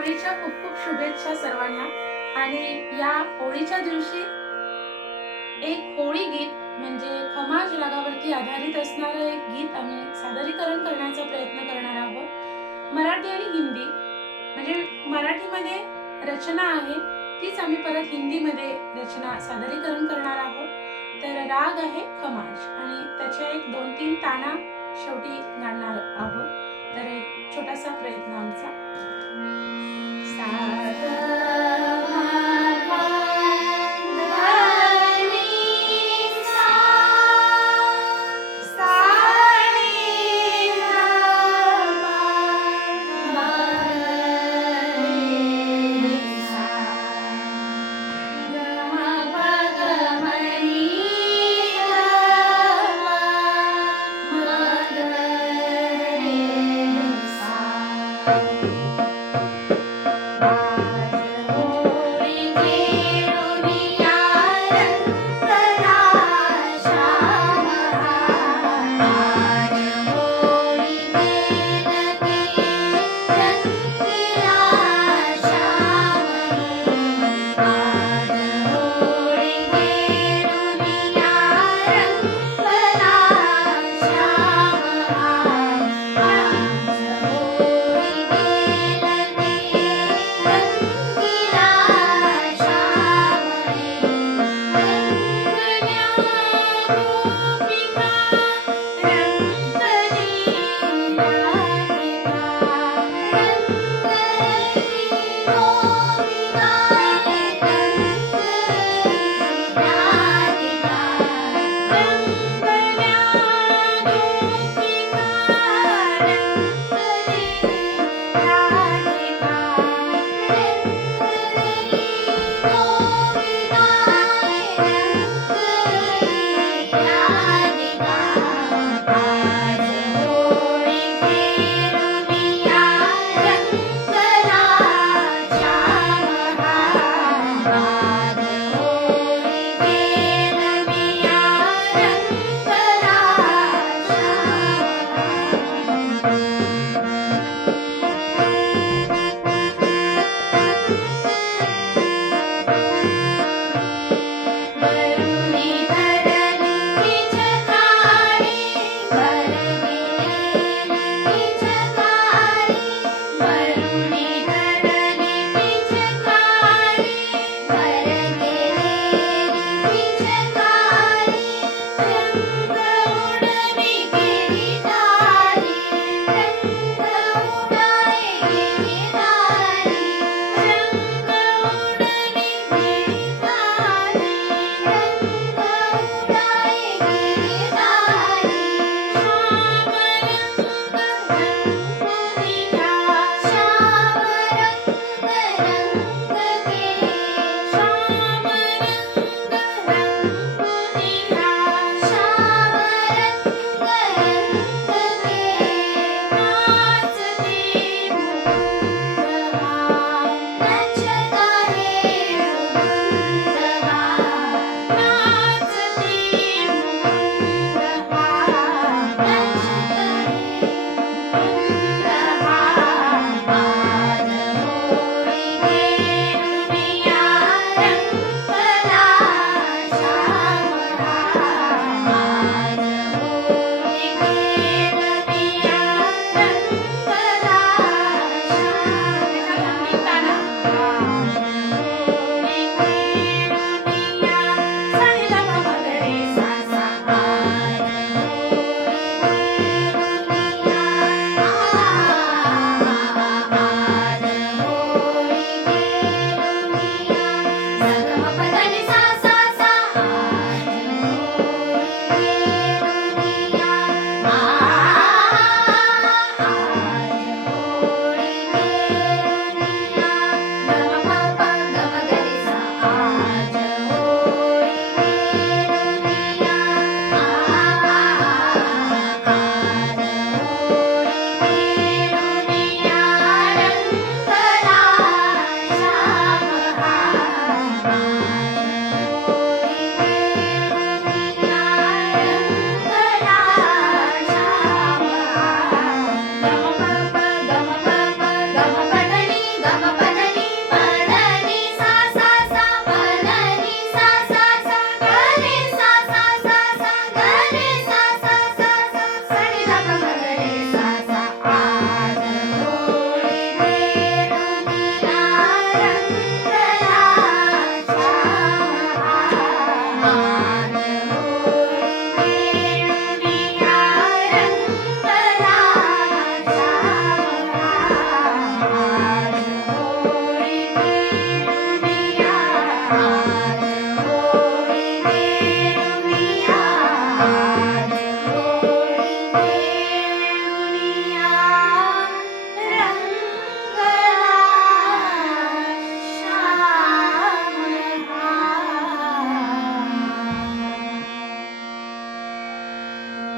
होळीच्या खूप खूप शुभेच्छा सर्वांना. आणि या होळीच्या दिवशी एक होळी गीत म्हणजे खमाज रागावरती आधारित असणारं एक गीत आम्ही सादरीकरण करण्याचा प्रयत्न करणार आहोत. मराठी आणि हिंदी म्हणजे मराठीमध्ये रचना आहे तीच आम्ही परत हिंदीमध्ये रचना सादरीकरण करणार आहोत. तर राग आहे खमाज आणि त्याच्या एक दोन तीन ताना शेवटी गाणार आहोत. तर एक छोटासा प्रयत्न आमचा. सा Bye.